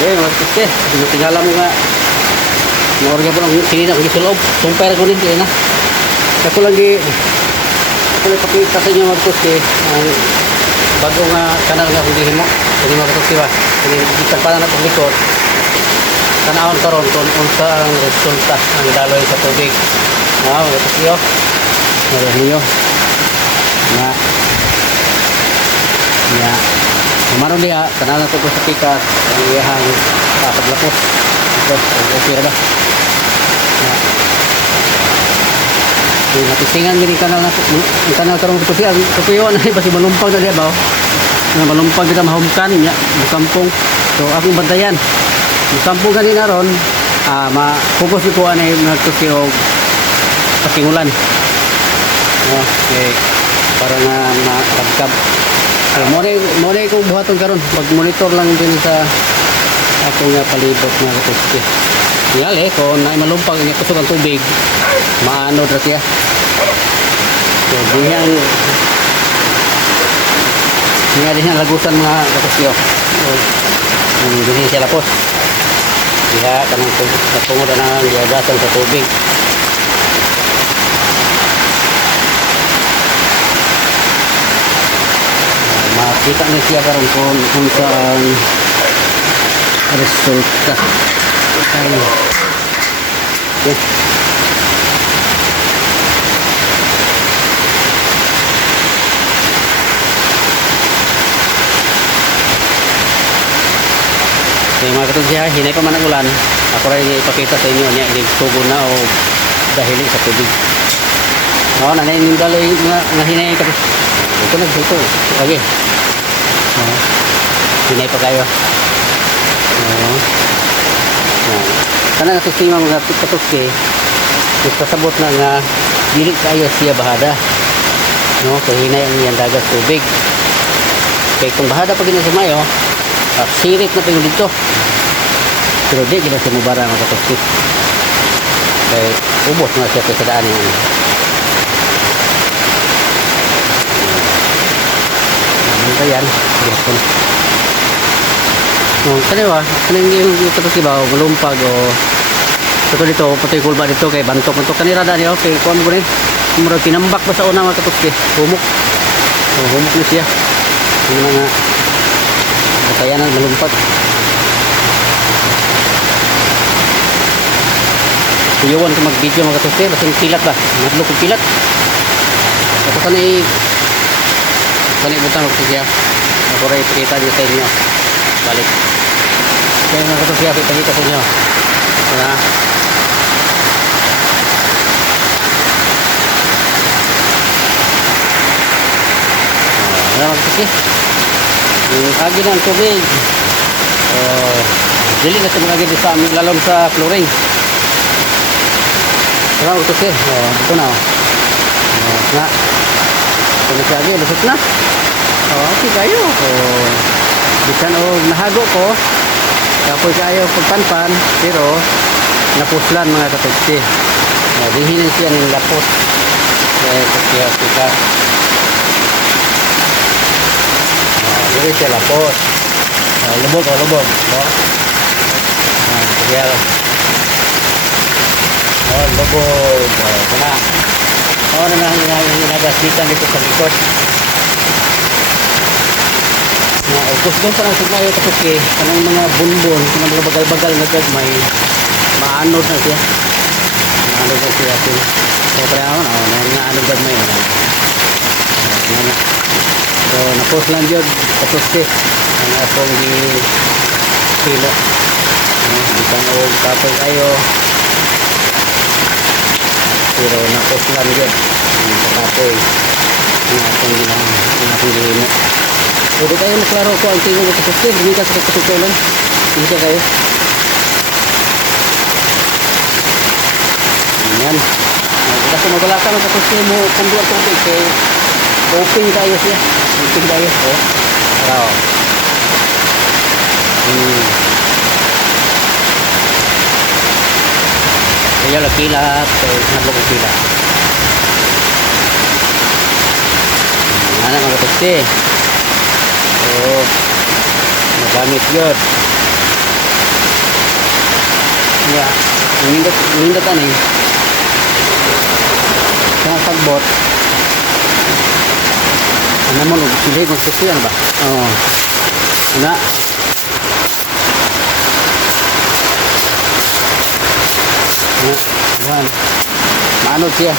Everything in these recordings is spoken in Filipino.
Eh, mga katuske, tingala mo nga. Mga orga po lang sinina ko sa loob. Sumpay ko din na. Ako lang ako lang pakita sa inyo mga katuske. Ang bago nga kanal nga kung dihin mo. Hindi mga katuske ba? Ikan pa na itong likod. Tanahon karon kung unsa ang resulta ang daloy sa tubig. Mga katuske o. Mga ninyo. Na. Ya. Maron dia kanal na ito sa pikas ang iyahang paglapos ito okay na ba yung napisingan din yung kanal na yung kanal karong kasi ang kapuyon ay basi malumpag na dia ba malumpag kita mahumkan ya kampung so akong bantayan yung kampung kanina ron ma-focus ko anay nagtusi og pasingulan okay para nga makabkab so, mo na kong buhaton karon mag-monitor lang din sa akong palibot na katuski. Yali kung na malumpag niya kusog ang tubig, maano ra siya. So dihang dihang lagusan mga katuski. So dihang siya lapos. Diha kanang tungod na giyagasan sa tubig. Makita niyo siya karon kung saan resulta. Okay. Okay, mga katulad siya, hinay pa man ang ulan. Ako rin ipakita sa inyo niya, tugon na o dahil sa tubig. Oo, nanay yung daloy nga hinay ka. Ito nagsulto. Okay. Hinay pa kayo. Kana nga sistema mga katuski pasabot na nga dili kayo siya bahada no kay hinay ang iyang dagat tubig kay kung bahada pag ginasumayo sirit na pag dito pero di gila siya mubara mga katuski kay ubos na siya sa daan yun ano yan kaniwa yung katuski ba malumpag o ito dito pati kulba dito kay bantok untuk kanira dani okay kuha mo ko rin murag pinambak ba sa una mga katuski humok humok na siya yung mga batayanan malumpag tuyuan ko mag video mga katuski basta pilat ba madlo ko pilat ito kanay butang ko siya ako rin ipakita nyo sa inyo balik kaya mga katuski ipakita sa inyo mga katuski yung agi ng tubig dili na ito mga agi sa amin lalong sa flooring mga katuski ito na nga ito na siya agi lusot na okay kayo bisan o nahago ko kapoy kayo pagpanpan pero napuslan mga katuksi dihinin siya ng lapos kaya kita dili siya lapos lubog lubog kaya lubog kana na nagasitan dito sa likod kusgon pa lang sa kayo katuski kanang mga bunbon kanang mga bagal-bagal na may maanod na siya so kaya ako na anod na may so napos lang yun katuski ang akong hilo bitang o kapoy kayo pero napos lang yun kapoy ang akong hilo pwede kayo maklaro ko ang tingin ng katuski hindi ka sa katutulan hindi siya kayo yan kasi magalaka ng katuski mo kung doon tubig kay open kayo siya open kayo wow kaya lakilat kay nablo ko kilat ano mga katuski magamit yun Ya, nindot ani. Sa sagbot. Ano mo og sili mo ano ba? Oh. Na. Yan. Maanod siya.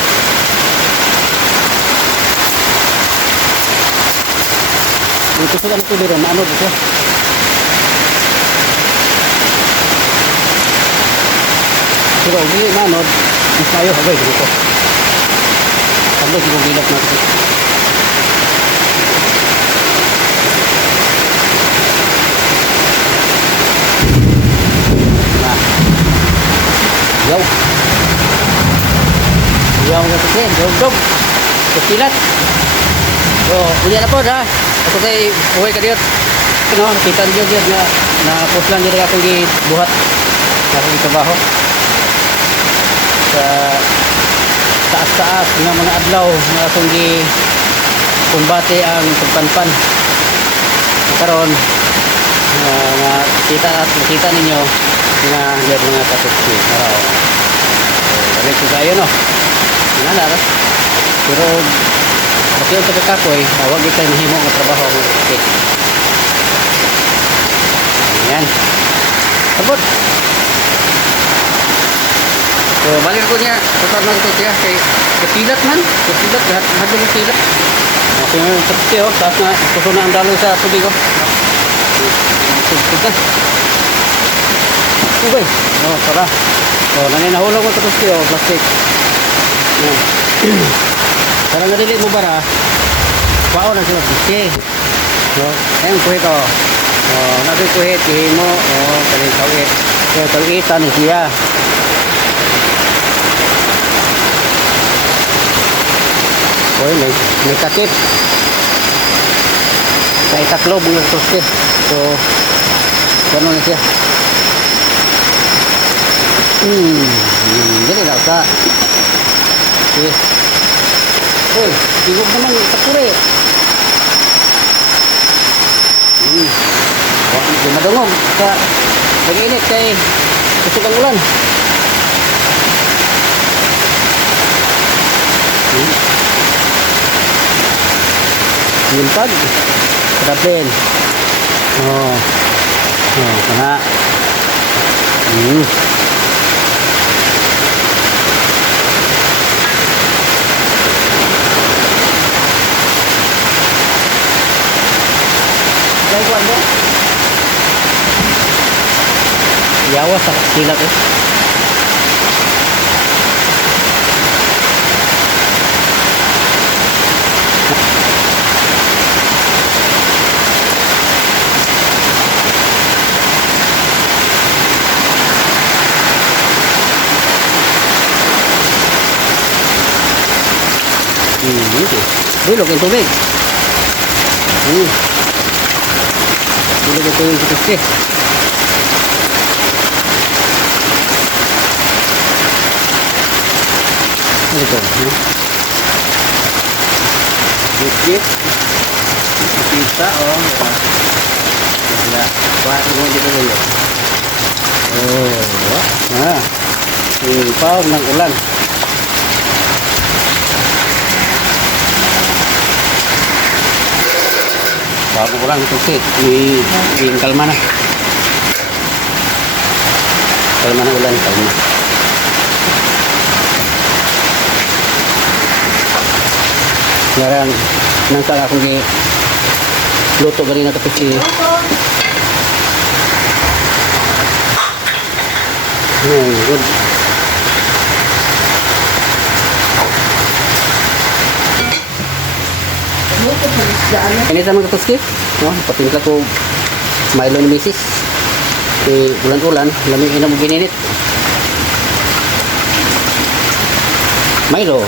Ito sa ano ko dito, maanod siya. Pero hindi manod, mas mayo hagay dito. Hagay yung bilak natin. Nah. Yo. Yo nga kasi, dog. Kepilat. So, unya na po ha. Ako kay uwi ka dito. Ano, nakita niyo dito na post lang dito akong gibuhat. Akong trabaho. Sa taas-taas ng mga adlaw na akong kumbate ang pagpanpan karon nakita ninyo na yan mga katuksi balik ko kayo no nalala pero kasi yung pagkakakoy huwag ikaw mahimo ang trabaho ng katuksi yan sabot. So, balik ko niya, tutad na ito siya, kay kapilat man, kapilat, lahat ng kapilat. Okay nga yung kapsi, taas na, puso na ang daloy sa tubig, Tugtug. Tubig. Tara. Naninahulog mo ito kapsi, plastic. Para nadili mo bara, pao na sila kapsi. Ayun, kuhit, natin kuhit, kihin mo, kaling kawit. Kawitan siya. Oy, may takip. May taklo bunga toasted. So, gano'n na siya. Gano'n daw ka. Okay. Oy, tigog naman takure. Di madungog sa pag-init kay kusog ang ulan. Limpag rapin kena Kaya kuan mo yawa sa silat Bilog yung tubig. Bilog yung tubig sa kasi. Ano ito? Bukit. Kita ya. Bakit mo dito dito? Impaw ng ulan. Bago ko lang ito yung kalma na ulan kalma ngayon nang saan akong luto ganina tapos good. Ini sama katuski, patimpla ko Milo ni misis. Ulan-ulan, lamig na mo gininit. Milo.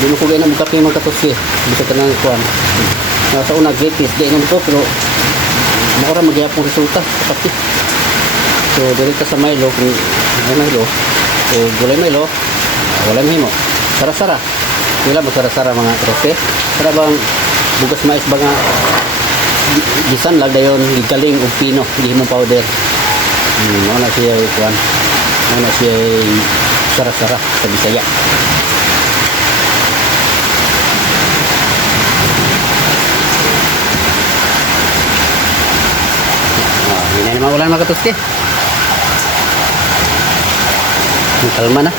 Di mo ko gaya na kape mga katuski. Bisa ka nang kuhan. Sa una, gratis. Di inom ko, pero makura magyapong resulta sa kape. So, direct sa Milo, kung Milo, o gulay Milo, walang himo. Sara-sara. Wala ba sara-sara mga trofe? Para bang bugas mais ba nga bisan lang dayon gigaling og pino gihimo powder. Ano siya kuan. Ano siya sara-sara sa Bisaya. Hindi na naman ulan mga katuski. Kalma na.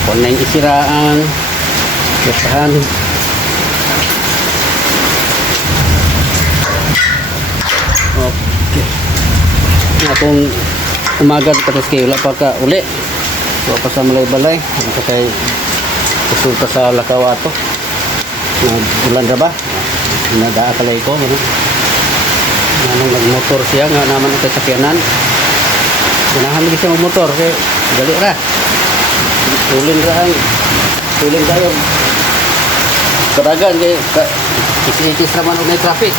Ako na yung isira ang gasahan. Okay. Akong umaga katuski. Wala pa ka uli. Wala pa sa malay-balay. Wala pa kay resulta sa lakaw ato. Ulan na ba? Nagaakalay ko. Anong nagmotor siya nga naman ito sa sakyanan. Ganahan lagi siya mag-motor kaya gali ra. Tulin kayo. Kadagan kay isis naman og may traffic.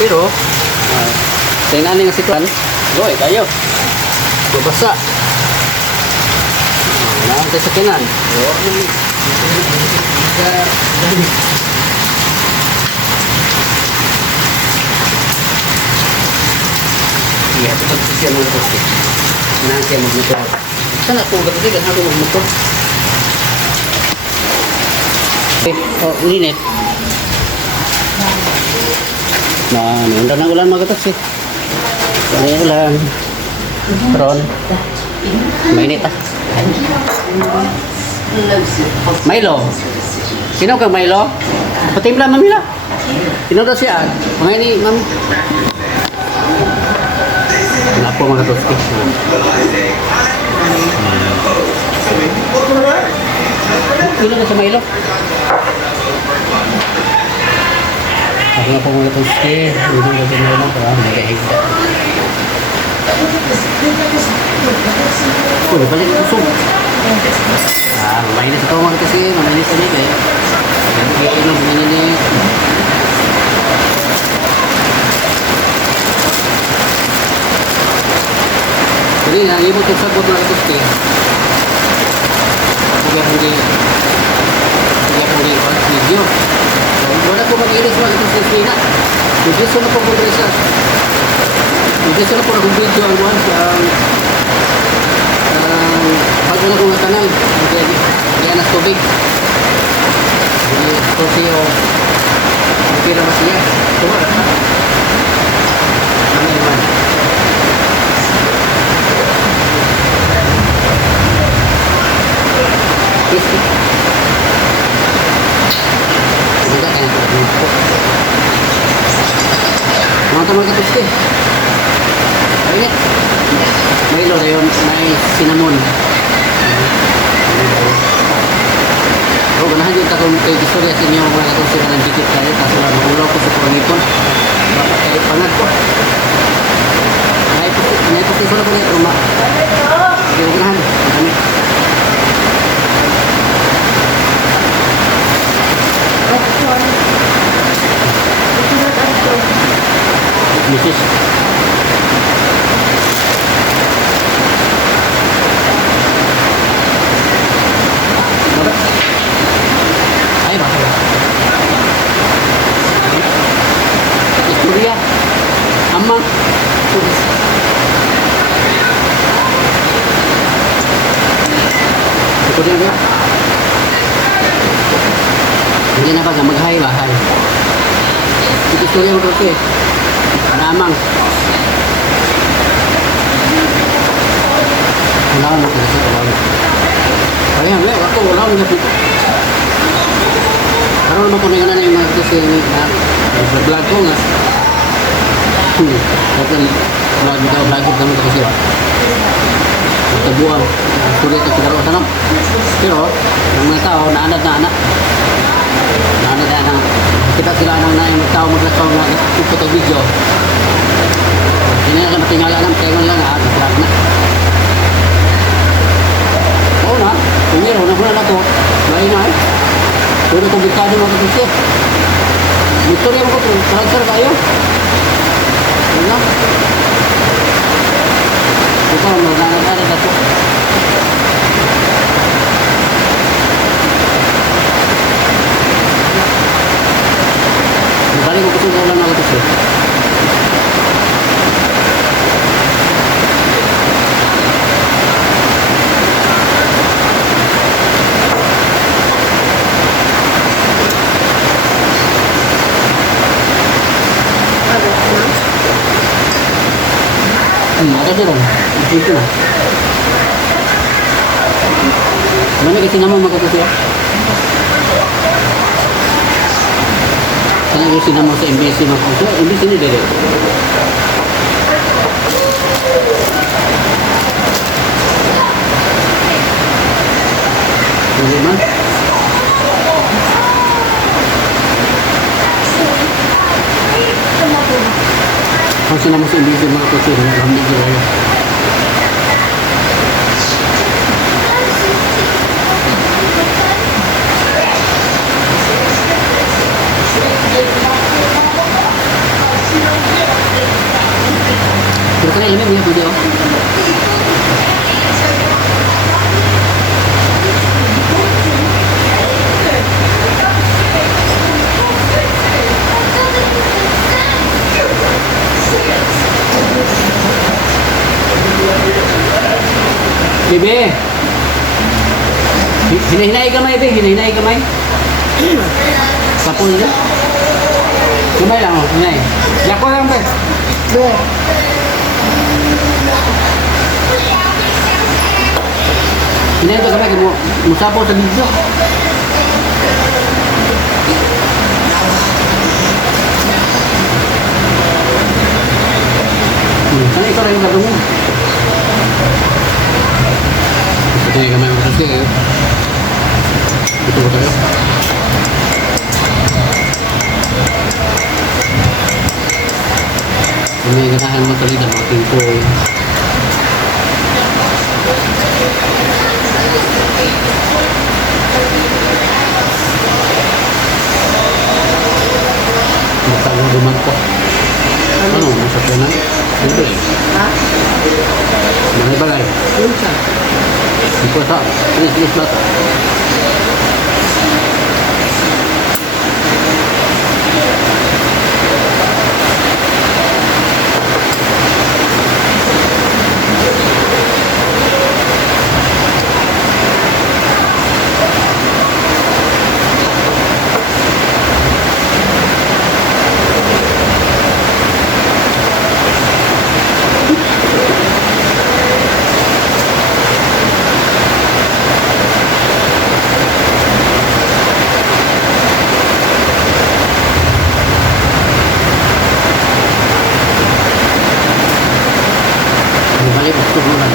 Pero tingnan nga sitwasyon, goy kayo. Babasa. Naman ito sa sakyanan. Iya, tetap siya ng poste. Nanti siya magmotor. Sana ako gagawin kan ako magmotor. Oh, init. Unda na ulan mga katas eh. Ulan. Ron. Mainit ah. Milo. Sino kang Milo? Patimpla mamila. Sino daw siya? Mga ini, ma'am. Wala po mga tosti. Ilan ka sa Milo? Wala po mga tosti. Ilan ka sa Milo para magahigda. Uy, balik kusog. Mainit ito mga tosti. Mainit sa nito eh. Inom, mainit. Jadi nalibot yung sabot na ito stay. Kaya hindi video. Wala ko mag-iris mga ito stay na. Video na po kong dresa. Video na po akong video ang buwan sa pag-una kong tanan. Kaya nas tubig. Jadi ito siya o pira ba siya? Ito ba? Ano naman? Mga tamang katuski. Ayun eh. Milo na yun. May cinnamon. O, ganahan yung takong kay istorya sa inyo mga katuski na ng dikit kayo. Kaso lang mahulaw ko sa pangipon. Baka kayo panag ko. Naipos ko na po niya. Ruma. Sige, ganahan. Magamit. Misis. Ay, bakit? Istorya. Ama. Istorya ba? Hindi na ba mag-hay ba? Istorya mo kasi. Namang. Wala na kasi wala. Kaya nga, wala na dito. Karon naman ko na yung mga kasi vlog ko nga. Kasi vlog kami kasi. Tabuang. Tuloy ito siguro sa nam. Pero, ang mga tao, naanad na anak. Naanad na anak. Kita sila nang na yung tao maglakaw na ipotog video. Hindi na lang matingala lang, tengon lang ha, nag-vlog na. Oo na, tumiro na muna na ito. Bahay na eh. Pwede kong bigkado mga kapatid. Victoria mo ko ito, transfer kayo. Ano na? Ito, maglalagay na ito. Ito na lang ako ito. Ada sih dong. Itu lah. Mana kasi naman magkatutuwa? Sana kasi naman sa MBC magkatutuwa. MBC ni Dede. Hindi man. Kasi naman sa MBC magkatutuwa. Alhamdulillah. Pero kaya ini punya video. Bebe. Hinahinay kamay, be. Hinahinay kamay. Sapul niya. Kamay lang, oh. Hinay. Yako lang, be. Be. Hinay ito kamay. Musapo sa video. Sana ikaw lang yung gagawin mo. Ito yung kamay mo kasi. Ito ko tayo. May ganahan mo talaga mga tingko. Magtago duman ko. Ano? Masakyan na? Hindi. Ha? Manay balay. Yun siya. Ito sa. Tinis bata. Balik ke bulan.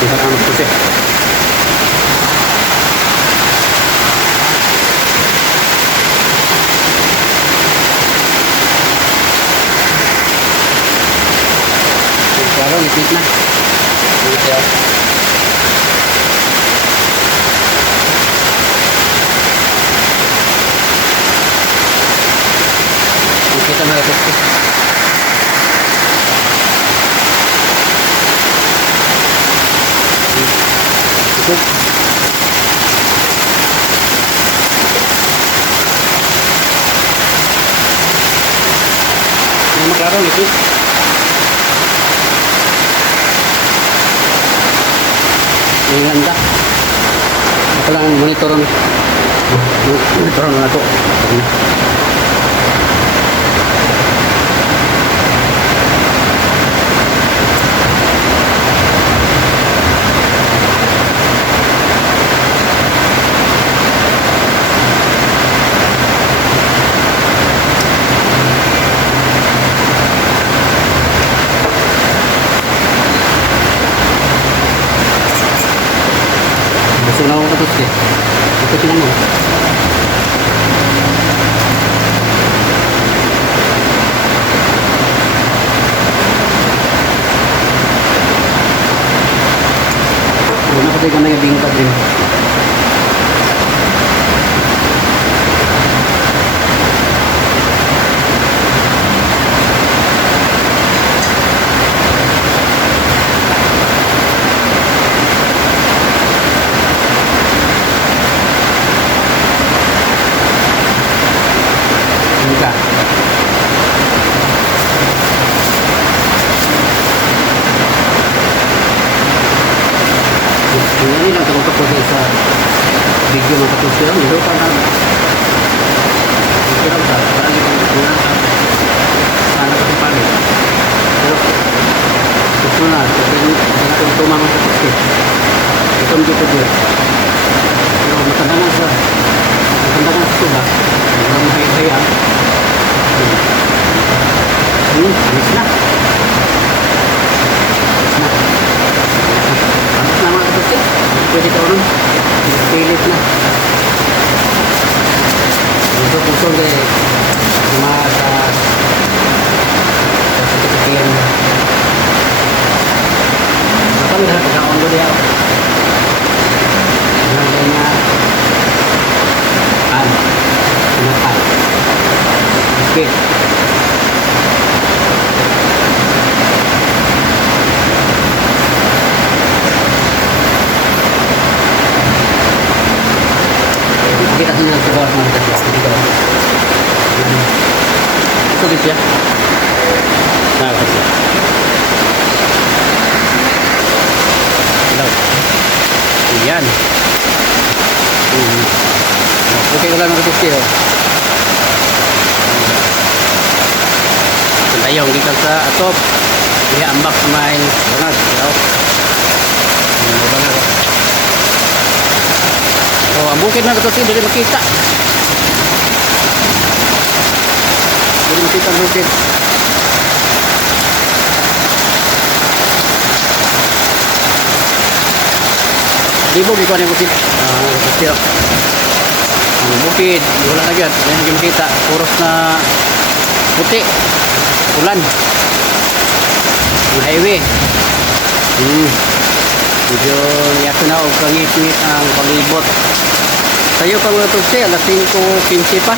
Kita akan putih. Sekarang dikit nah. Ya. Kita melihat itu. Ini maklaro itu. Ini ganda. Ako lang monitoron. Monitoron na ito. Ito tingnan mo. Doon na patay ka na yung bingkad din. Ka. Ini lang tapos ko sa video ng katusyon. Ito pa na. Ito lang sa parang itong sana kasi pali. Pero ito na. Itong tumama sa katusyon. Itong dito dito. Pero matandanan sa tuba. Ang mahihaya. Alis na. Tapos na mga kapatid. Pwede ka nun. Pilit na. Ito pusong kaya mga sa katikiyan. Kapag lahat pagkaon ko diya. Nagay na sinapal. Okay. Kita sini ke bawah mana tadi di bawah. Itu guys ya. Nah, guys. Hello. Iyan. Oke, kalau nak kecil. Tayong dito sa atop. Iambak sa may bangag. Bangag. So, ang bukid na ito hindi makita. Hindi makita ang bukid. Libog ikaw na yung bukid. Ang bukid, wala na agad. Hindi makita. Puros na puti. Ulan. Ang highway. Medyo yato na o kangit-ngit ang palibot. Tayo pa mga tugsi, alas 5:15 pa.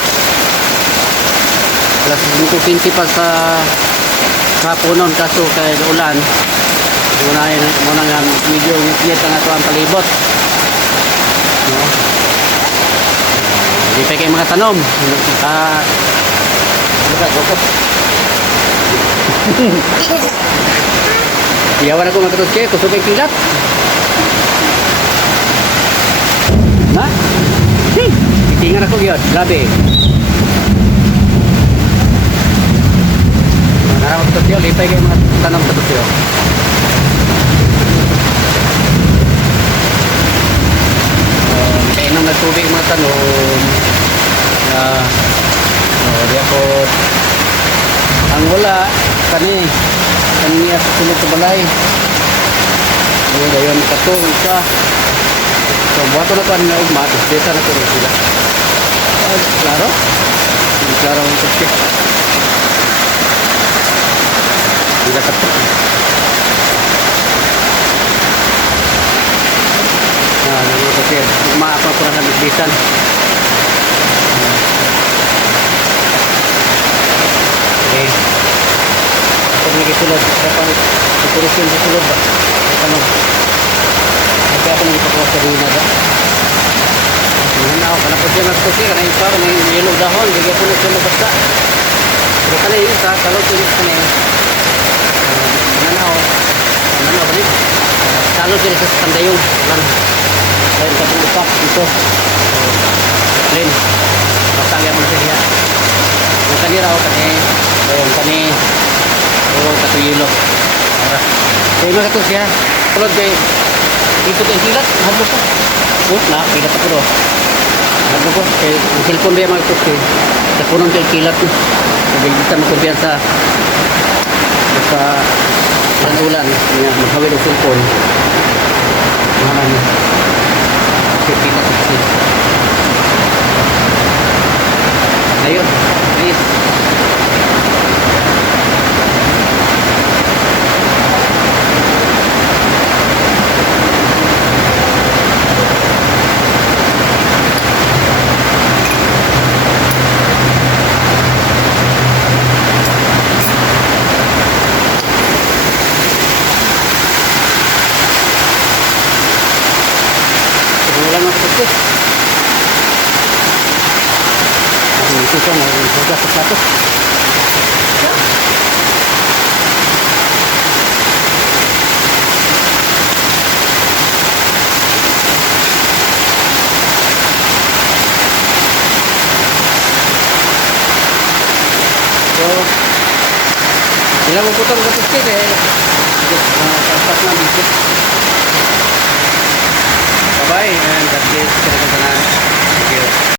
Alas 5:15 pa sa haponon kaso kay ulan. Muna nga medyo ngit-ngit ang ato ang palibot. No? Hindi pa kayo mga tanom. Iyawan ako mga tugsi, kusog ay kilat. Ha? Tingnan ako yun. Grabe. Naramot ito siyo. Lipay kayo mga tanong ito siyo. Kainom na tubig mga tanong. Di ako ang wala kaniya sa sulod sa balay. Ngayon katong isa. So, buhato na ko ang ugma, desa na ko rin sila. Klaro? Hindi klaro ang tutsi. Hindi na kato. Nagano tutsi. Ugma ako na sa bisbisan. Okay. Kung nagisulod, dapat iturusin sa sulod ba? Ano? Kaya ako nang ipakuha sa rina ba? Nanaw, kanapod siya magkusi, kanay isa, kanay yellow dahon, bigyan po na siya mabasa. Pero kanay isa, kalot ko nito kanay. Nanaw, kanay. Kalot ko nito sa kandayong. Kaya ito pong ipak dito. Lin, pasangya mo na siya. Yung kanira o kanay, yung kanay, o katuyilo. Kaya mga kato siya, kalot kayo. Dito kayo silat, hadlo ko. Na, kilat ako doon. Hadlo ko, ang cellphone ba yung mga ito? Sa punong kayo kilat ko. Sabi dito magkumpiyansa sa ulan, maghawin ang cellphone. Mahaman. Pipita sa kasi. Ayun. Ayun. Wala na kasi. Ito siya, nagbugas sa plato. So, ilang mo putong kapit eh.